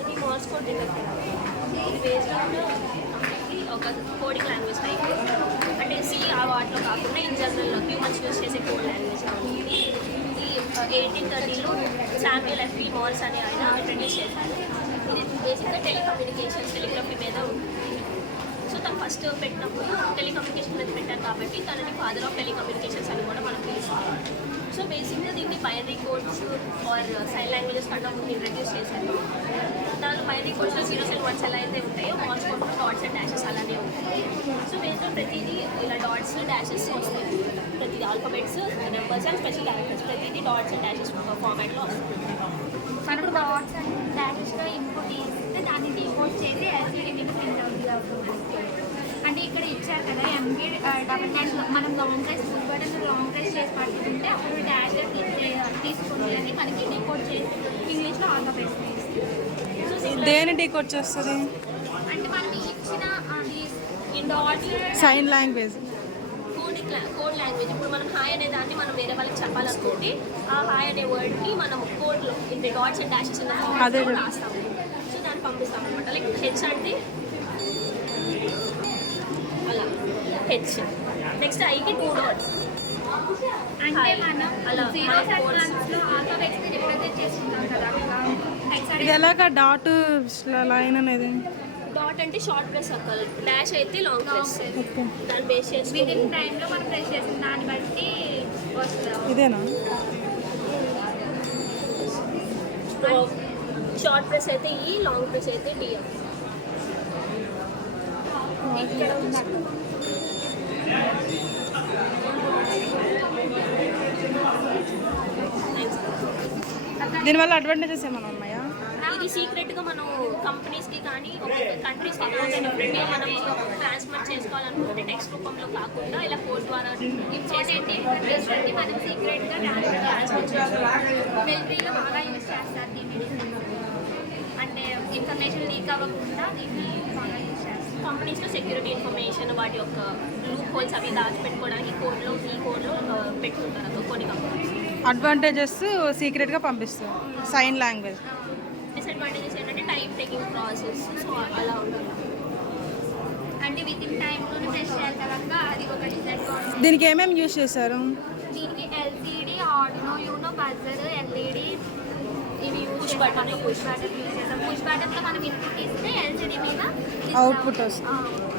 ఇది Morse code detector. ఇది based on completely ఒక కోడింగ్ లాంగ్వేజ్ టైప్. అంటే సి ఆ వాటిలో కాకుండా ఇన్ జనరల్లో హ్యూమన్స్ యూస్ చేసే కోడ్ లాంగ్వేజ్. ఇది 1830లో శామ్యుయల్ ఎఫ్ మోర్స్ అనే ఆయన ఇంట్రడ్యూస్ చేశారు. ఇది బేసిక్గా టెలికమ్యూనికేషన్స్, టెలిగ్రఫీ మీద ఉంటుంది. సో తను ఫస్ట్ పెట్టినప్పుడు టెలికమ్యూనికేషన్ మీద పెట్టారు కాబట్టి తనని ఫాదర్ ఆఫ్ టెలికమ్యూనికేషన్స్ అని కూడా మనం పిలుస్తాం. సో బేసిక్గా దీన్ని binary codes or sign languages కన్నా ముందు ఇంట్రడ్యూస్ చేశారు. దాంట్లో బైనరీ కోడ్స్లో 0s and 1s ఎలా అయితే ఉంటాయో మోర్స్ కోడ్లో డాట్స్ అండ్ డాషెస్ అలానే ఉంటాయి. సో బేస్గా ప్రతిదీ ఇలా డాట్స్ డాషెస్ వస్తాయి. ప్రతిదీ alphabets, numbers and special characters ప్రతిదీ డాట్స్ అండ్ డాషెస్ ఫార్మాట్లో వస్తుంది. మనకు డాట్స్ అండ్ డాషెస్లో ఇన్పుట్ ఇస్తే దాన్ని డీకోడ్ చేసి ఎల్సీడీ మీద ప్రింట్ అవుతుంది. అంటే ఇక్కడ ఇచ్చారు కదా ఎంబీ డబల్ డాష్, మనం long press full button long press చేసి పడుతుంటే అప్పుడు డాష్ తీసుకుంది అని మనకి డీకోడ్ చేసి ఇంగ్లీష్లో ఆల్ఫాబెట్స్ దేని డీకోడ్ చేస్తుంది అంటే మనం ఇచ్చిన dots sign language code language. ఇప్పుడు మనం హాయ్ అనే దాన్ని మనం వేరే వాళ్ళకి చెప్పాలనుకుంటే ఆ హాయ్ అనే వర్డ్ని మనం కోడ్లో ఇంత డాట్స్ అండ్ డాషెస్ అదే రాస్తాము. సో దాన్ని పంపిస్తాం అనమాట. లైక్ హెచ్ అంటే అలా హెచ్. నెక్స్ట్ ఐకి 2 dots. అంటే మనం అలా జీరోస్ అండ్ వన్స్లో ఆల్ఫాబెట్స్ని రిప్రజెంట్ చేసుకుంటాం కదా. ఇది ఎలాగా డాట్ లైన్ అనేది? డాట్ అంటే షార్ట్ ప్రెస్ సర్కిల్, డాష్ అయితే లాంగ్ ప్రెస్. దాన్ని బేస్ చేసి విదిన్ టైంలో మనం ప్రెస్ చేసిన దాన్ని బట్టి వస్తుంది. ఇదేనా? షార్ట్ ప్రెస్ అయితే ఈ, లాంగ్ ప్రెస్ అయితే డి. ఇక్కడ ఉన్నట్టు దీనివల్ల అడ్వాంటేజెస్ ఏమైనా ఉన్నాయా? ఇది సీక్రెట్గా మనం కంపెనీస్కి కానీ ఒక కంట్రీస్కి డిఫరెంట్గా మనం ట్రాన్స్ఫర్ చేసుకోవాలనుకుంటే టెక్స్ట్ రూపంలో కాకుండా ఇలా కోడ్ ద్వారా ఇంపార్టెంట్ ఇన్ఫర్మేషన్ని మనం సీక్రెట్గా ట్రాన్స్ఫర్ చేసుకోవాలి. మిలిటరీలో బాగా యూజ్ చేస్తారు దీన్ని. అంటే ఇన్ఫర్మేషన్ లీక్ అవ్వకుండా దీన్ని బాగా యూజ్ చేస్తారు. కంపెనీస్లో సెక్యూరిటీ ఇన్ఫర్మేషన్ వాటి యొక్క లూప్ హోల్స్ అవి దాచిపెట్టుకోవడానికి కోడ్లో పెట్టుకుంటారు కొన్ని కంపెనీస్. అడ్వాంటేజెస్ సీక్రెట్గా పంపిస్తారు సైన్ లాంగ్వేజ్. డిసడ్వాంటేజెస్ ఏంటంటే టైం టేకింగ్ ప్రాసెస్. సో అలా ఉంటుంది. అంటే వితిన్ టైంలోనే ప్రెస్ చేయాలి కనుక అది ఒక డిసడ్వాంటేజ్. దీనికి ఏమేమి యూజ్ చేశారు? దీనికి LCD, Arduino Uno, buzzer, LED ఇవి use button push button use చేస్తాం. పుష్ బటన్లో మనం ఇన్పుట్ ఇస్తే ఎల్సీడీ మీద అవుట్పుట్ వస్తుంది.